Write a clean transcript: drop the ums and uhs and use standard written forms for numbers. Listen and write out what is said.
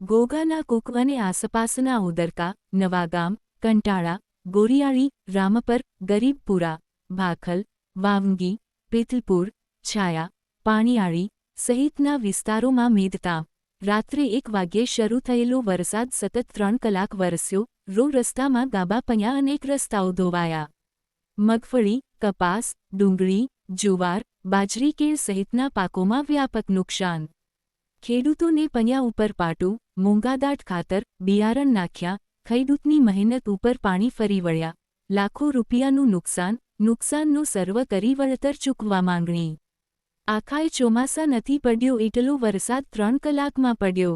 ઘોઘાના Cook અને આસપાસના ઉદરકા, નવાગામ, કંટાળા, ગોરિયાળી, રામપર, ગરીબપુરા, ભાખલ, વાવંગી, પિથલપુર, છાયા, પાણીયાળી સહિતના વિસ્તારોમાં મેદતામ રાત્રે 1 વાગ્યે શરૂ થયેલો વરસાદ સતત 3 કલાક વરસ્યો. રસ્તામાં ગાબા પન્યા, અનેક રસ્તાઓ ધોવાયા. મગફળી, કપાસ, ડુંગળી, જુવાર, બાજરી, કેળ સહિતના પાકોમાં વ્યાપક નુકસાન. ખેડૂતોને પન્યા ઉપર પાટું, મોંઘાદાટ ખાતર, બિયારણ નાખ્યા, ખેડૂતની મહેનત ઉપર પાણી ફરી વળ્યા. લાખો રૂપિયાનું નુકસાનનો સર્વ કરી વળતર ચૂકવવા માંગણી. આખાય ચોમાસા નથી પડ્યો એટલો વરસાદ 3 કલાકમાં પડ્યો.